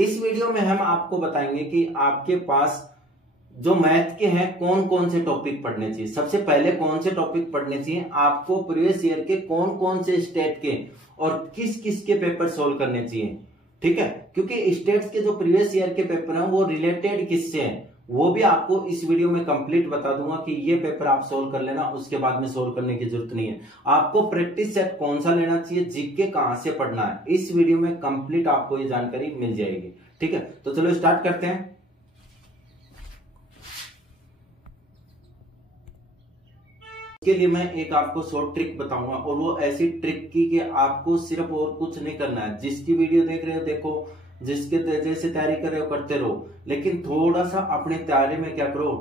इस वीडियो में हम आपको बताएंगे कि आपके पास जो मैथ के हैं कौन कौन से टॉपिक पढ़ने चाहिए। सबसे पहले कौन से टॉपिक पढ़ने चाहिए, आपको प्रीवियस ईयर के कौन कौन से स्टेट के और किस किस के पेपर सोल्व करने चाहिए। ठीक है, क्योंकि स्टेट्स के जो प्रीवियस ईयर के पेपर हैं वो रिलेटेड किससे हैं वो भी आपको इस वीडियो में कंप्लीट बता दूंगा कि ये पेपर आप सोल्व कर लेना, उसके बाद में सोल्व करने की जरूरत नहीं है। आपको प्रैक्टिस सेट कौन सा लेना चाहिए, जीके कहां से पढ़ना है, इस वीडियो में कंप्लीट आपको ये जानकारी मिल जाएगी। ठीक है, तो चलो स्टार्ट करते हैं। इसके लिए मैं एक आपको शॉर्ट ट्रिक बताऊंगा और वो ऐसी ट्रिक की कि आपको सिर्फ और कुछ नहीं करना है। जिसकी वीडियो देख रहे हो देखो, जिसके जैसे तैयारी कर रहे हो करते रहो, लेकिन थोड़ा सा अपने तैयारी में क्या करो,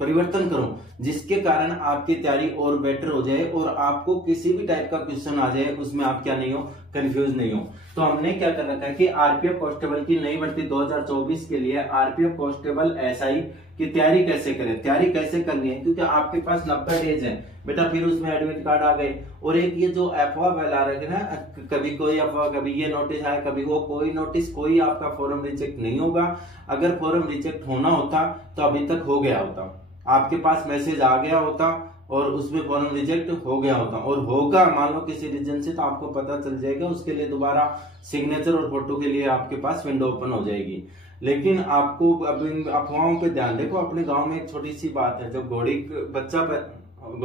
परिवर्तन करो, जिसके कारण आपकी तैयारी और बेटर हो जाए और आपको किसी भी टाइप का क्वेश्चन आ जाए उसमें आप क्या नहीं हो, कंफ्यूज नहीं हो। तो हमने क्या कर रखा है कि आरपीएफ कांस्टेबल की नई भर्ती 2024 के लिए आरपीएफ कांस्टेबल एसआई की तैयारी कैसे करें, तैयारी कैसे करनी है, क्योंकि आपके पास 90 डेज है बेटा, फिर उसमें एडमिट कार्ड आ गए और एक ये जो अफवाह फैला रखे ना, कभी कोई अफवाह, कभी ये नोटिस आया, कभी वो, कोई नोटिस, कोई आपका फॉर्म रिजेक्ट नहीं होगा। अगर फॉर्म रिजेक्ट होना होता तो अभी तक हो गया होता, आपके पास मैसेज आ गया होता और उसमें फॉर्म रिजेक्ट हो गया होता और होगा मान लो किसी रीजन से, तो आपको पता चल जाएगा, उसके लिए दोबारा सिग्नेचर और फोटो के लिए आपके पास विंडो ओपन हो जाएगी। लेकिन आपको अब इन अफवाहों पे ध्यान देखो। अपने गांव में एक छोटी सी बात है, जब घोड़ी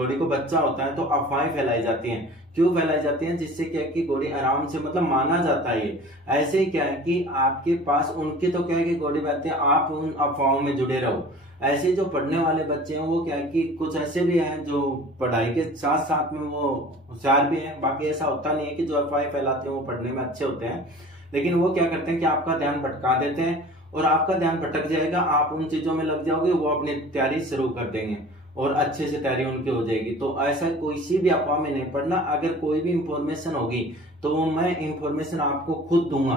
को बच्चा होता है तो अफवाहें फैलाई जाती हैं। क्यों फैलाई जाती हैं? जिससे क्या है कि घोड़ी आराम से, मतलब माना जाता है ये। ऐसे ही क्या है कि आपके पास उनके तो क्या है कि घोड़ी बैठते हैं, आप उन अफवाहों में जुड़े रहो। ऐसे जो पढ़ने वाले बच्चे हैं वो क्या है कि कुछ ऐसे भी हैं जो पढ़ाई के साथ साथ में वो होशियार भी हैं। बाकी ऐसा होता नहीं है कि जो अफवाहें फैलाते हैं वो पढ़ने में अच्छे होते हैं, लेकिन वो क्या करते हैं कि आपका ध्यान भटका देते हैं और आपका ध्यान भटक जाएगा, आप उन चीजों में लग जाओगे, वो अपनी तैयारी शुरू कर देंगे और अच्छे से तैयारी उनकी हो जाएगी। तो ऐसा किसी भी अफवाह में नहीं पढ़ना। अगर कोई भी इंफॉर्मेशन होगी तो वो मैं इंफॉर्मेशन आपको खुद दूंगा,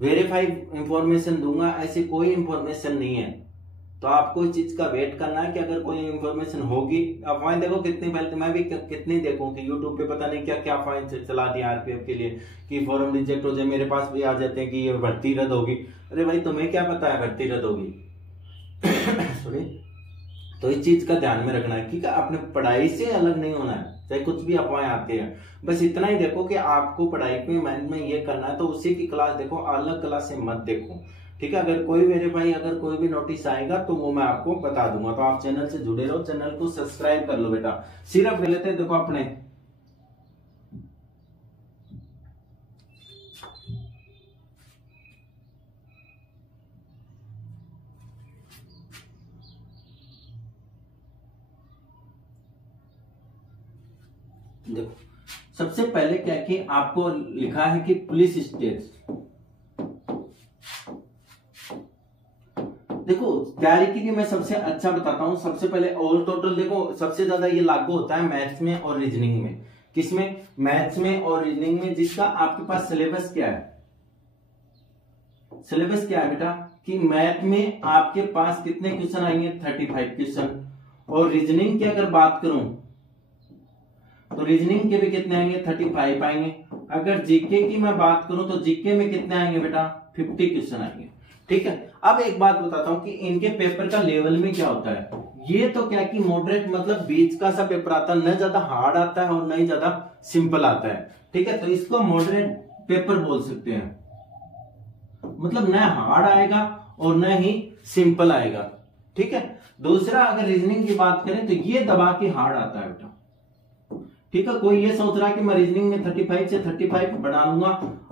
वेरीफाइड इंफॉर्मेशन दूंगा, ऐसी कोई इंफॉर्मेशन नहीं है। तो आपको इस चीज का वेट करना है कि अगर कोई इंफॉर्मेशन होगी। अफवाहें देखो कितनी फैलती, मैं भी कितनी देखूं कि यूट्यूब पे पता नहीं क्या क्या अफवाहें चला दी आरपीएफ के लिए कि फॉर्म रिजेक्ट हो जाए। मेरे पास भी आ जाते हैं कि ये भर्ती रद्द होगी। अरे भाई तुम्हें क्या पता है भर्ती रद्द होगी? सॉरी। तो इस चीज का ध्यान में रखना है, ठीक है। अपने पढ़ाई से अलग नहीं होना है, चाहे कुछ भी अफवाहें आती है। बस इतना ही देखो कि आपको पढ़ाई में मैथ में ये करना है तो उसी की क्लास देखो, अलग क्लास से मत देखो, ठीक है। अगर कोई वेरीफाई, अगर कोई भी नोटिस आएगा तो वो मैं आपको बता दूंगा। तो आप चैनल से जुड़े रहो, चैनल को सब्सक्राइब कर लो बेटा। सिर्फ लेते देखो अपने देखो, सबसे पहले क्या कि आपको लिखा है कि पुलिस स्टेट्स। देखो तैयारी के लिए मैं सबसे अच्छा बताता हूं। सबसे पहले ऑल टोटल देखो, सबसे ज्यादा ये लागू होता है मैथ्स में और रीजनिंग में। किसमें? मैथ्स में और रीजनिंग में। जिसका आपके पास सिलेबस क्या है, सिलेबस क्या है बेटा कि मैथ में आपके पास कितने क्वेश्चन आएंगे? 35 क्वेश्चन। और रीजनिंग की अगर बात करूं तो रीजनिंग के भी कितने आएंगे? 35 आएंगे। अगर जीके की मैं बात करूं तो जीके में कितने आएंगे बेटा? 50 क्वेश्चन आएंगे, ठीक है। अब एक बात बताता हूं कि इनके पेपर का लेवल में क्या होता है। ये तो क्या कि मॉडरेट, मतलब बीच का सा पेपर आता है, न ज्यादा हार्ड आता है और न ही ज्यादा सिंपल आता है, ठीक है। तो इसको मॉडरेट पेपर बोल सकते हैं, मतलब न हार्ड आएगा और न ही सिंपल आएगा, ठीक है। दूसरा, अगर रीजनिंग की बात करें तो ये दबा के हार्ड आता है बेटा, ठीक है। कोई ये सोच रहा है कि मैं रीजनिंग में 35 से 35 बना लूंगा,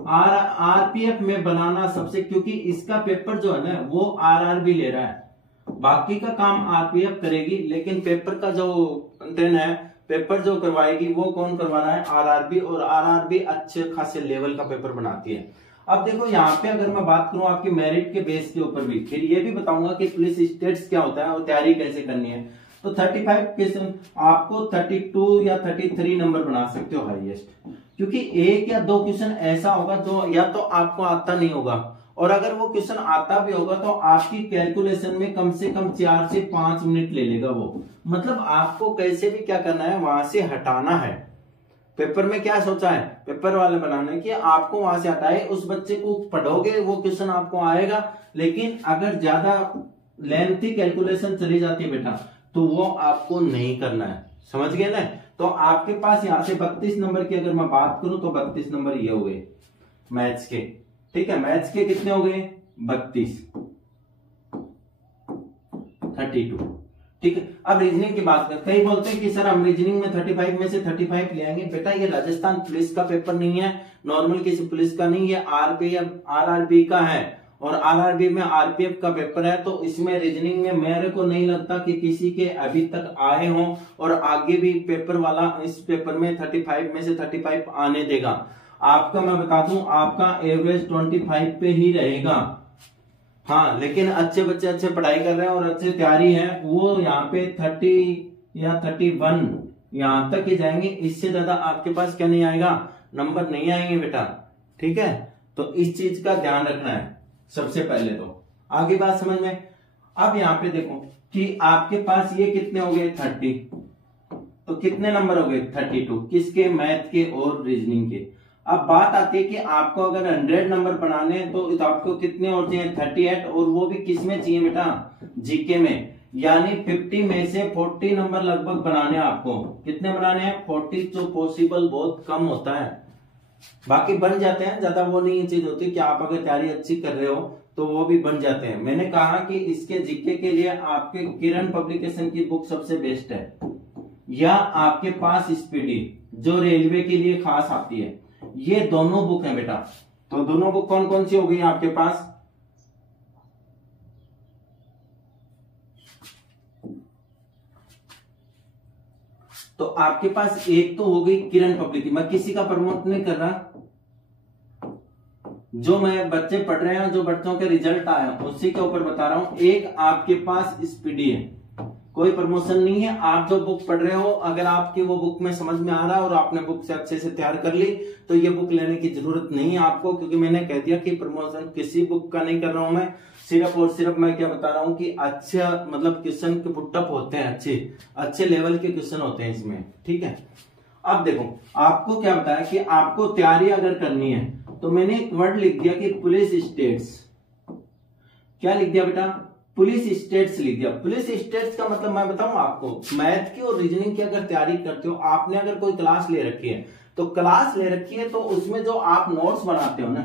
आरपीएफ में बनाना सबसे, क्योंकि इसका पेपर जो है ना वो आरआरबी ले रहा है, बाकी का काम आरपीएफ करेगी, लेकिन पेपर का जो कंटेंट है, पेपर जो करवाएगी वो कौन करवा रहा है? आरआरबी। और आरआरबी अच्छे खासे लेवल का पेपर बनाती है। अब देखो यहाँ पे अगर मैं बात करूं आपकी मेरिट के बेस के ऊपर भी, फिर ये भी बताऊंगा कि पुलिस स्टेट्स क्या होता है और तैयारी कैसे करनी है। तो 35 क्वेश्चन आपको 32 या 33 नंबर बना सकते हो हाईएस्ट, क्योंकि एक या दो क्वेश्चन ऐसा होगा जो या तो आपको आता नहीं होगा, और अगर वो क्वेश्चन आता भी होगा तो आपकी कैलकुलेशन में कम से कम 4 से 5 मिनट ले लेगा वो। मतलब आपको कैसे भी क्या करना है, वहां से हटाना है, पेपर में क्या सोचा है पेपर वाले बनाने की, आपको वहां से हटाए, उस बच्चे को पढ़ोगे वो क्वेश्चन आपको आएगा। लेकिन अगर ज्यादा लेंथी कैलकुलेशन चली जाती है बेटा तो वो आपको नहीं करना है, समझ गए ना। तो आपके पास यहाँ से 32 नंबर की अगर मैं बात करूं तो 32 नंबर ये हो गए मैथ्स के, ठीक है। मैथ्स के कितने हो गए 32, 32, ठीक है। अब रीजनिंग की बात करते हैं। कई बोलते हैं कि सर हम रीजनिंग में 35 में से 35 ले आएंगे। बेटा ये राजस्थान पुलिस का पेपर नहीं है, नॉर्मल किसी पुलिस का नहीं, ये आरआरबी का है और आरआरबी में आरपीएफ का पेपर है। तो इसमें रीजनिंग में मेरे को नहीं लगता कि किसी के अभी तक आए हों और आगे भी पेपर वाला इस पेपर में 35 में से 35 आने देगा। आपका मैं बता दूं आपका एवरेज 25 पे ही रहेगा। हाँ, लेकिन अच्छे बच्चे अच्छे पढ़ाई कर रहे हैं और अच्छे तैयारी है वो यहाँ पे 30 या 31 यहाँ तक ही जाएंगे, इससे ज्यादा आपके पास क्या नहीं आएगा, नंबर नहीं आएंगे बेटा, ठीक है। तो इस चीज का ध्यान रखना है सबसे पहले। तो आगे बात समझ में। अब यहाँ पे देखो कि आपके पास ये कितने हो गए 30, तो कितने नंबर हो गए 32 किसके, मैथ के और रीजनिंग के। अब बात आती है कि आपको अगर 100 नंबर बनाने हैं तो आपको कितने और चाहिए 38, और वो भी किस में चाहिए बेटा, जीके में। यानी 50 में से 40 नंबर लगभग बनाने हैं आपको। कितने बनाने हैं 40, तो पॉसिबल बहुत कम होता है, बाकी बन जाते हैं, ज्यादा वो नहीं चीज होती कि आप अगर तैयारी अच्छी कर रहे हो तो वो भी बन जाते हैं। मैंने कहा कि इसके जीके के लिए आपके किरण पब्लिकेशन की बुक सबसे बेस्ट है, या आपके पास स्पीडी जो रेलवे के लिए खास आती है, ये दोनों बुक हैं बेटा। तो दोनों बुक कौन कौन सी हो गई आपके पास, तो आपके पास एक तो हो गई किरण पब्लिक, मैं किसी का प्रमोट नहीं कर रहा, जो मैं बच्चे पढ़ रहे हैं, जो बच्चों के रिजल्ट आए उसी के ऊपर बता रहा हूं। एक आपके पास स्पीडी है, कोई प्रमोशन नहीं है। आप जो बुक पढ़ रहे हो अगर आपकी वो बुक में समझ में आ रहा है और आपने बुक से अच्छे से तैयार कर ली तो ये बुक लेने की जरूरत नहीं है आपको, क्योंकि मैंने कह दिया कि प्रमोशन किसी बुक का नहीं कर रहा हूं मैं, सिर्फ और सिर्फ मैं क्या बता रहा हूं कि अच्छा मतलब क्वेश्चन के पुटअप होते हैं, अच्छे लेवल के क्वेश्चन होते हैं इसमें, ठीक है। अब देखो आपको क्या बताया कि आपको तैयारी अगर करनी है तो मैंने एक वर्ड लिख दिया कि पुलिस स्टेट्स। क्या लिख दिया बेटा, पुलिस स्टेट्स लिख दिया। पुलिस स्टेट्स का मतलब मैं बताऊं आपको, मैथ की और रीजनिंग की अगर तैयारी करते हो, आपने अगर कोई क्लास ले रखी है तो क्लास ले रखी है तो उसमें जो आप नोट्स बनाते हो ना,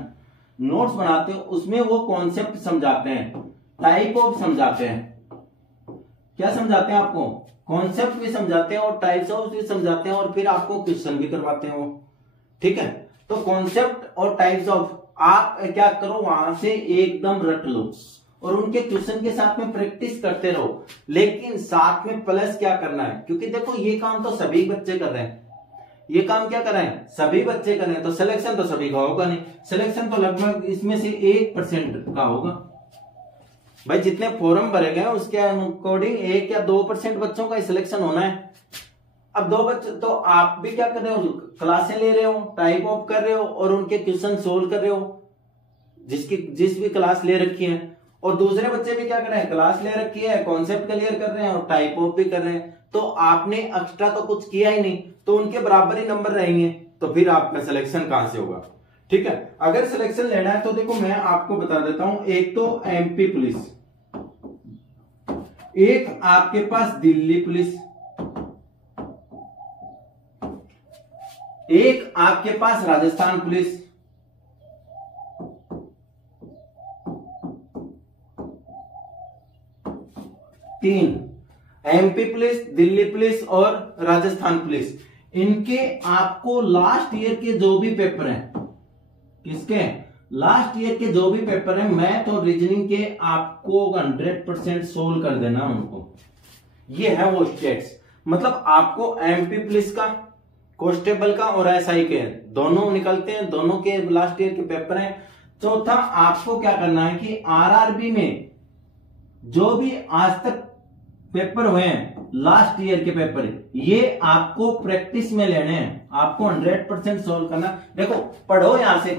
नोट्स बनाते हो उसमें वो कॉन्सेप्ट समझाते हैं, टाइप ऑफ समझाते हैं। क्या समझाते हैं आपको, कॉन्सेप्ट भी समझाते हैं और टाइप्स ऑफ भी समझाते हैं और फिर आपको क्वेश्चन भी करवाते हैं वो, ठीक है। तो कॉन्सेप्ट और टाइप्स ऑफ आप क्या करो वहां से एकदम रट लो और उनके क्वेश्चन के साथ में प्रैक्टिस करते रहो। लेकिन साथ में प्लस क्या करना है, क्योंकि देखो ये काम तो सभी बच्चे कर रहे हैं, ये काम क्या कर रहे हैं सभी बच्चे कर रहे हैं, तो सिलेक्शन तो सभी का होगा नहीं, सिलेक्शन तो लगभग इसमें से 1% का होगा भाई। जितने फॉर्म भरे गए उसके अकॉर्डिंग 1 या 2% बच्चों का सिलेक्शन होना है। अब 2 बच्चे तो आप भी क्या कर रहे हो, क्लासें ले रहे हो, टाइप ऑफ कर रहे हो और उनके क्वेश्चन सोल्व कर रहे हो जिस भी क्लास ले रखी है, और दूसरे बच्चे भी क्या कर रहे हैं, क्लास ले रखी है, कॉन्सेप्ट क्लियर कर रहे हैं और टाइप ऑफ भी कर रहे हैं। तो आपने एक्स्ट्रा तो कुछ किया ही नहीं, तो उनके बराबर ही नंबर रहेंगे, तो फिर आपका सिलेक्शन कहां से होगा, ठीक है। अगर सिलेक्शन लेना है तो देखो मैं आपको बता देता हूं, एक तो एमपी पुलिस, एक आपके पास दिल्ली पुलिस, एक आपके पास राजस्थान पुलिस, तीन एमपी पुलिस, दिल्ली पुलिस और राजस्थान पुलिस। इनके आपको लास्ट ईयर के जो भी पेपर हैं, किसके लास्ट ईयर के जो भी पेपर हैं मैथ और रीजनिंग के, आपको 100% सोल्व कर देना उनको। ये है वो स्टेट्स, मतलब आपको एमपी पुलिस का, कांस्टेबल का और एसआई के दोनों निकलते हैं, दोनों के लास्ट ईयर के पेपर हैं। चौथा आपको क्या करना है कि आरआरबी में जो भी आज तक पेपर हुए हैं लास्ट ईयर के पेपर, ये आपको प्रैक्टिस में लेने हैं, आपको 100% सोल्व करना। देखो पढ़ो यहां से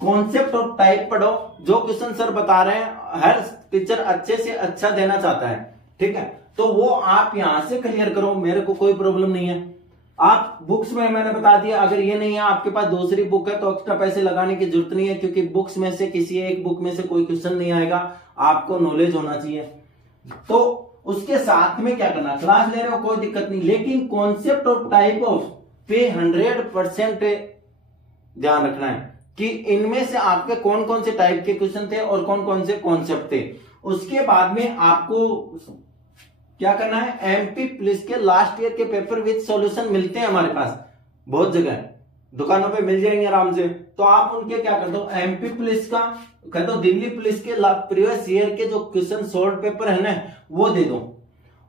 कॉन्सेप्ट और टाइप पढ़ो, जो क्वेश्चन सर बता रहे हैं हर टीचर अच्छे से अच्छा देना चाहता है, ठीक है। तो वो आप यहां से क्लियर करो, मेरे को कोई प्रॉब्लम नहीं है। आप बुक्स में मैंने बता दिया, अगर ये नहीं है आपके पास दूसरी बुक है तो एक्स्ट्रा पैसे लगाने की जरूरत नहीं है, क्योंकि बुक्स में से किसी एक बुक में से कोई क्वेश्चन नहीं आएगा, आपको नॉलेज होना चाहिए। तो उसके साथ में क्या करना, क्लास ले रहे हो कोई दिक्कत नहीं, लेकिन कॉन्सेप्ट और टाइप ऑफ पे 100% ध्यान रखना है कि इनमें से आपके कौन कौन से टाइप के क्वेश्चन थे और कौन कौन से कॉन्सेप्ट थे। उसके बाद में आपको क्या करना है, एमपी पुलिस के लास्ट ईयर के पेपर विद सॉल्यूशन मिलते हैं हमारे पास, बहुत जगह दुकानों पे मिल जाएंगे आराम से। तो आप उनके क्या कर दो, एमपी पुलिस का कह दो, दिल्ली पुलिस के प्रीवियस ईयर के जो क्वेश्चन सॉल्व पेपर है ना वो दे दो,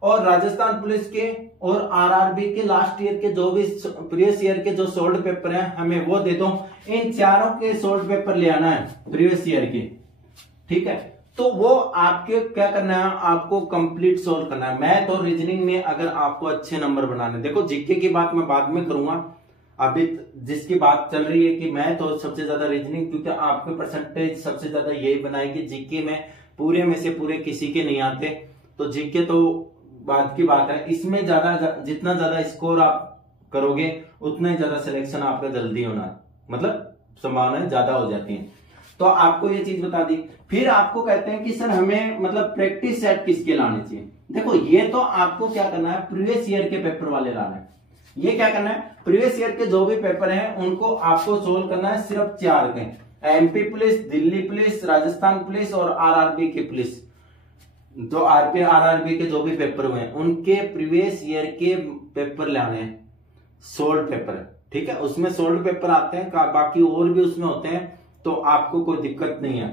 और राजस्थान पुलिस के और आरआरबी के लास्ट ईयर के जो भी प्रीवियस ईयर के जो सॉल्व पेपर हैं हमें वो दे दो। इन चारों के सॉल्व पेपर ले आना है प्रीवियस ईयर के, ठीक है। तो वो आपके क्या करना है, आपको कंप्लीट सोल्व करना है। मैथ और रीजनिंग में अगर आपको अच्छे नंबर बनाने, देखो जीके की बात मैं बाद में करूंगा, अभी जिसकी बात चल रही है कि मैथ और सबसे ज्यादा रीजनिंग, क्योंकि आपके परसेंटेज सबसे ज्यादा यही बनाएगी। जीके में पूरे में से पूरे किसी के नहीं आते, तो जीके तो बात की बात है। इसमें ज्यादा जितना ज्यादा स्कोर आप करोगे उतना ही ज्यादा सिलेक्शन आपका जल्दी होना, मतलब संभावनाएं ज्यादा हो जाती हैं। तो आपको ये चीज बता दी। फिर आपको कहते हैं कि सर हमें मतलब प्रैक्टिस सेट किसके लाने चाहिए। देखो ये तो आपको क्या करना है, प्रीवियस ईयर के पेपर वाले लाना है। ये क्या करना है, प्रीवियस ईयर के जो भी पेपर हैं उनको आपको सोल्व करना है, सिर्फ 4 के, MP police, Delhi police, Rajasthan police और आरआरबी की पुलिस। जो आरआरबी के जो भी पेपर हुए हैं उनके प्रीवियस ईयर के पेपर लाने हैं, सोल्व पेपर, ठीक है। उसमें सोल्व पेपर आते हैं, बाकी और भी उसमें होते हैं, तो आपको कोई दिक्कत नहीं है,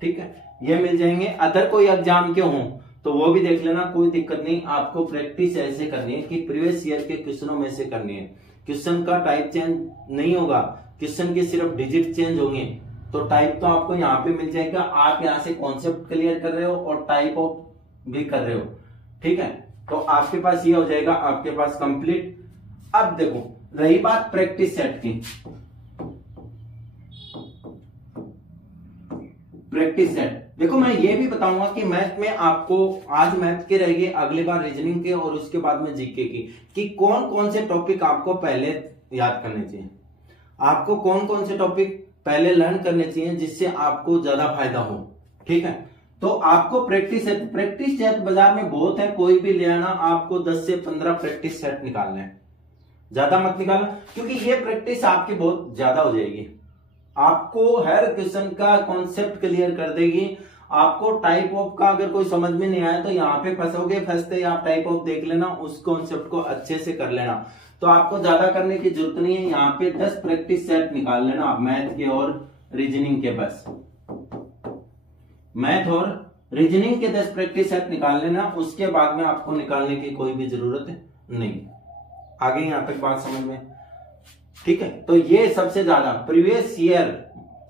ठीक है। ये मिल जाएंगे। अदर कोई एग्जाम के हों तो वो भी देख लेना, कोई दिक्कत नहीं। आपको प्रैक्टिस ऐसे करनी है कि प्रीवियस ईयर के क्वेश्चनों में से करनी है। क्वेश्चन का टाइप चेंज नहीं होगा, क्वेश्चन के सिर्फ डिजिट चेंज होंगे। तो टाइप तो आपको यहाँ पे मिल जाएगा, आप यहाँ से कॉन्सेप्ट क्लियर कर रहे हो और टाइप ऑफ भी कर रहे हो, ठीक है। तो आपके पास ये हो जाएगा, आपके पास कंप्लीट। अब देखो रही बात प्रैक्टिस सेट की, प्रैक्टिस सेट। देखो मैं ये भी बताऊंगा कि मैथ में आपको आज मैथ के रहेंगे, अगली बार रीजनिंग के और उसके बाद में जीके की, कि कौन कौन से टॉपिक आपको पहले याद करने चाहिए, आपको कौन कौन से टॉपिक पहले लर्न करने चाहिए जिससे आपको ज्यादा फायदा हो, ठीक है। तो आपको प्रैक्टिस सेट बाजार में बहुत है, कोई भी ले आना। आपको 10 से 15 प्रैक्टिस सेट निकालने हैं, ज्यादा मत निकालना, क्योंकि ये प्रैक्टिस आपकी बहुत ज्यादा हो जाएगी, आपको हर क्वेश्चन का कॉन्सेप्ट क्लियर कर देगी। आपको टाइप ऑफ का अगर कोई समझ में नहीं आया तो यहाँ पे फंसोगे, फंसते ही आप टाइप ऑफ देख लेना, उस कॉन्सेप्ट को अच्छे से कर लेना। तो आपको ज्यादा करने की जरूरत नहीं है, यहाँ पे 10 प्रैक्टिस सेट निकाल लेना आप मैथ के और रीजनिंग के। बस मैथ और रीजनिंग के 10 प्रैक्टिस सेट निकाल लेना, उसके बाद में आपको निकालने की कोई भी जरूरत नहीं। आगे यहाँ तक बात समझ में, ठीक है। तो ये सबसे ज्यादा previous year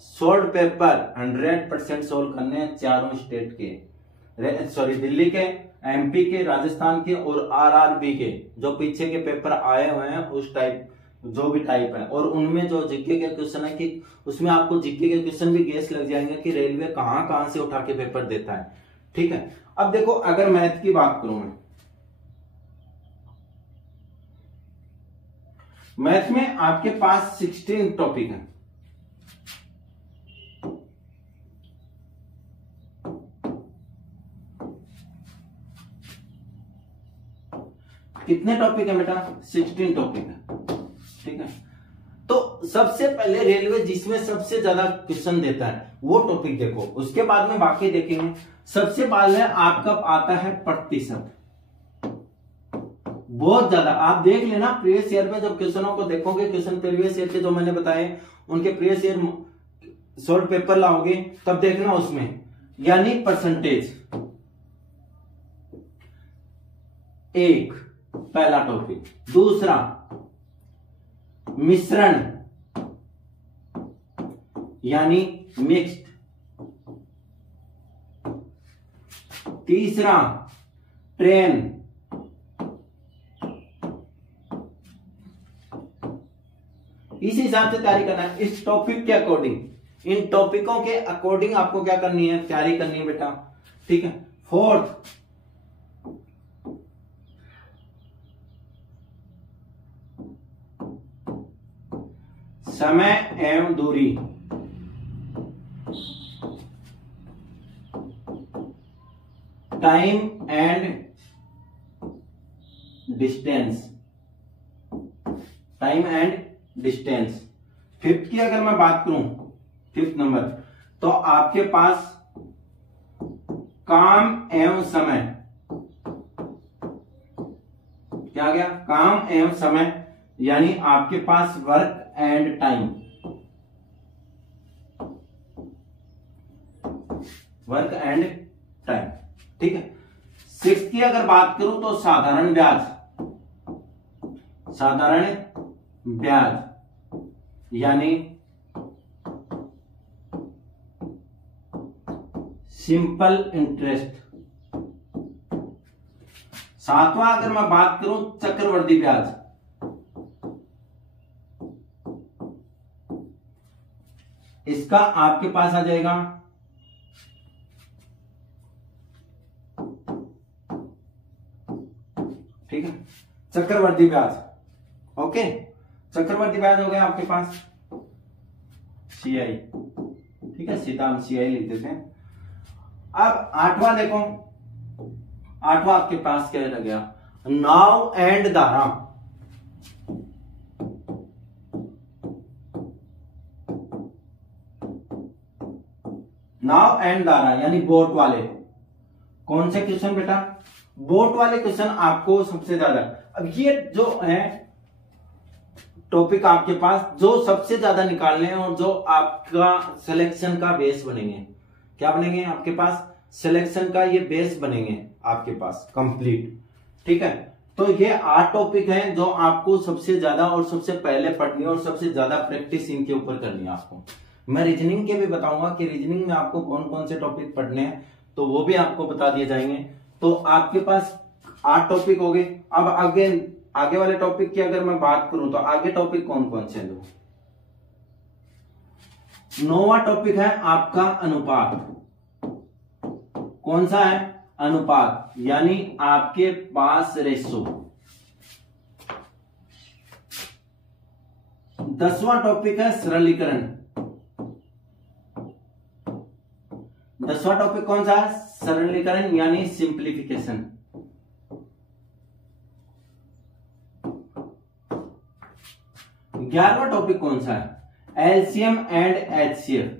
solve paper 100% solve करने हैं चारों स्टेट के, सॉरी दिल्ली के, एमपी के, राजस्थान के और आरआरबी के। जो पीछे के पेपर आए हुए हैं उस टाइप जो भी टाइप है, और उनमें जो जीके के क्वेश्चन है कि उसमें आपको जीके के क्वेश्चन भी गेस लग जाएंगे कि रेलवे कहां कहां से उठा के पेपर देता है, ठीक है। अब देखो अगर मैथ की बात करूं मैं, मैथ में आपके पास 16 टॉपिक है, कितने टॉपिक है बेटा, 16 टॉपिक है, ठीक है। तो सबसे पहले रेलवे जिसमें सबसे ज्यादा क्वेश्चन देता है वो टॉपिक देखो, उसके बाद में बाकी देखेंगे। सबसे पहले आपका आता है प्रतिशत, बहुत ज्यादा आप देख लेना। प्रीवियस ईयर में जब क्वेश्चनों को देखोगे, क्वेश्चन प्रीवियस ईयर के जो मैंने बताए उनके प्रीवियस ईयर सॉल्व पेपर लाओगे तब देखना उसमें, यानी परसेंटेज एक पहला टॉपिक, दूसरा मिश्रण यानी मिक्स्ड, तीसरा ट्रेन, इस हिसाब से तैयारी करना है इस टॉपिक के अकॉर्डिंग। इन टॉपिकों के अकॉर्डिंग आपको क्या करनी है, तैयारी करनी है बेटा, ठीक है। फोर्थ समय एवं दूरी, time and distance, time and distance. Fifth की अगर मैं बात करूं, फिफ्थ नंबर, तो आपके पास काम एवं समय, क्या आ गया, काम एवं समय, यानी आपके पास work and time, work and time, ठीक है। सिक्स्थ की अगर बात करूं तो साधारण ब्याज, साधारण ब्याज यानी सिंपल इंटरेस्ट। सातवां अगर मैं बात करूं चक्रवर्ती ब्याज, इसका आपके पास आ जाएगा ठीक है चक्रवर्ती ब्याज। ओके, चक्रवर्ती ब्याज हो गया आपके पास सीआई, ठीक है, सीधा हम सीआई लिख देते हैं। अब आठवां देखो, आठवां आपके पास क्या रह गया, नाव एंड धारा। नाव एंड धारा यानी बोट वाले, कौन से क्वेश्चन बेटा, बोट वाले क्वेश्चन आपको सबसे ज्यादा, अब ये जो है टॉपिक आपके पास जो सबसे ज्यादा निकालने हैं और जो आपका सिलेक्शन का बेस बनेंगे, क्या बनेंगे आपके पास, सिलेक्शन का ये बेस बनेंगे आपके पास कंप्लीट, ठीक है। तो ये 8 टॉपिक हैं जो आपको सबसे ज्यादा और सबसे पहले पढ़नी है और सबसे ज्यादा प्रैक्टिस इनके ऊपर करनी है आपको। मैं रीजनिंग के भी बताऊंगा कि रीजनिंग में आपको कौन कौन से टॉपिक पढ़ने हैं, तो वो भी आपको बता दिए जाएंगे। तो आपके पास 8 टॉपिक हो गए। अब आगे वाले टॉपिक की अगर मैं बात करूं तो आगे टॉपिक कौन कौन से हैं, 9वां टॉपिक है आपका अनुपात। कौन सा है, अनुपात, यानी आपके पास रेशो। 10वां टॉपिक है सरलीकरण। 10वां टॉपिक कौन सा है, सरलीकरण यानी सिंप्लीफिकेशन। 11वां टॉपिक कौन सा है, LCM and HCF.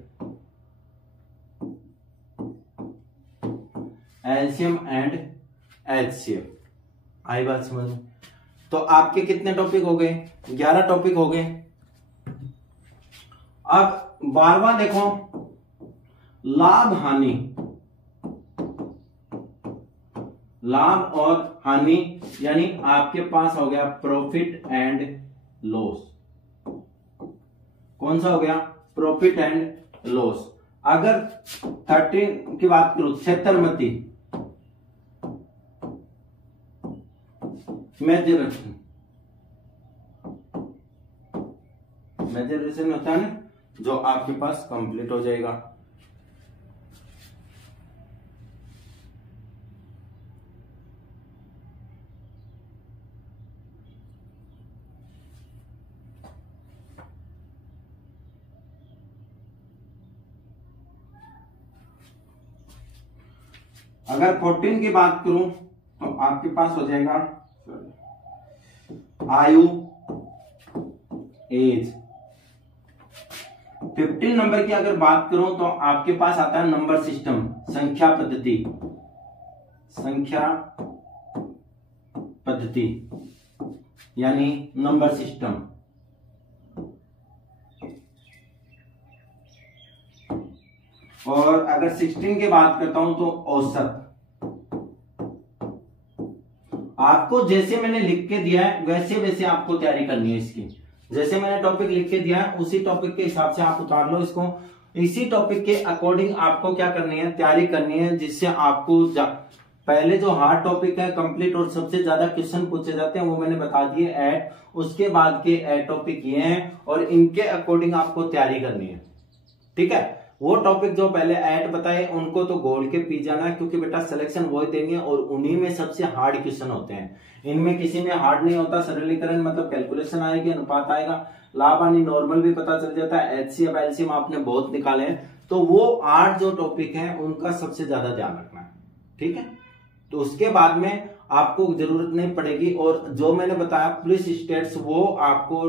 LCM and HCF, आई बात समझ में। तो आपके कितने टॉपिक हो गए, 11 टॉपिक हो गए। अब 12वां देखो, लाभ हानि। लाभ और हानि यानी आपके पास हो गया प्रॉफिट एंड लॉस। कौन सा हो गया, प्रॉफिट एंड लॉस। अगर 13 की बात करूं, क्षेत्रमती, मेजरेशन, मेजरेशन होता है ना, जो आपके पास कंप्लीट हो जाएगा। अगर 14 की बात करूं तो आपके पास हो जाएगा आयु, एज। 15 नंबर की अगर बात करूं तो आपके पास आता है नंबर सिस्टम, संख्या पद्धति। संख्या पद्धति यानी नंबर सिस्टम। और अगर 16 की बात करता हूं तो औसत। आपको जैसे मैंने लिख के दिया है वैसे वैसे आपको तैयारी करनी है इसकी। जैसे मैंने टॉपिक लिख के दिया है उसी टॉपिक के हिसाब से आप उतार लो इसको। इसी टॉपिक के अकॉर्डिंग आपको क्या करनी है, तैयारी करनी है, जिससे आपको पहले जो हार्ड टॉपिक है कंप्लीट और सबसे ज्यादा क्वेश्चन पूछे जाते हैं वो मैंने बता दिए ऐड। उसके बाद के ऐड टॉपिक ये हैं और इनके अकॉर्डिंग आपको तैयारी करनी है, ठीक है। वो टॉपिक जो पहले ऐड बताए उनको तो गोल के पी जाना है, क्योंकि बेटा सिलेक्शन वही देंगे और उन्हीं में सबसे हार्ड क्वेश्चन होते हैं। इनमें किसी में हार्ड नहीं होता। सरलीकरण मतलब कैलकुलेशन आएगी, अनुपात आएगा, लाभ हानि नॉर्मल भी पता चल जाता है, एचसीएफ एलसीएम आपने बहुत निकाले हैं, तो वो 8 जो टॉपिक है उनका सबसे ज्यादा ध्यान रखना है, ठीक है। तो उसके बाद में आपको जरूरत नहीं पड़ेगी, और जो मैंने बताया पुलिस स्टेट्स वो आपको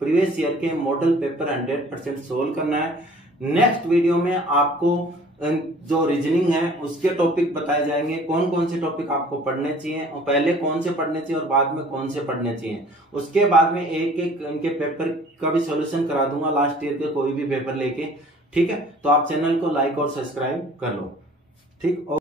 प्रीवियस ईयर के मॉडल पेपर 100% सोल्व करना है। नेक्स्ट वीडियो में आपको जो रीजनिंग है उसके टॉपिक बताए जाएंगे, कौन कौन से टॉपिक आपको पढ़ने चाहिए और पहले कौन से पढ़ने चाहिए और बाद में कौन से पढ़ने चाहिए। उसके बाद में एक एक इनके पेपर का भी सॉल्यूशन करा दूंगा, लास्ट ईयर के कोई भी पेपर लेके, ठीक है। तो आप चैनल को लाइक और सब्सक्राइब कर लो, ठीक।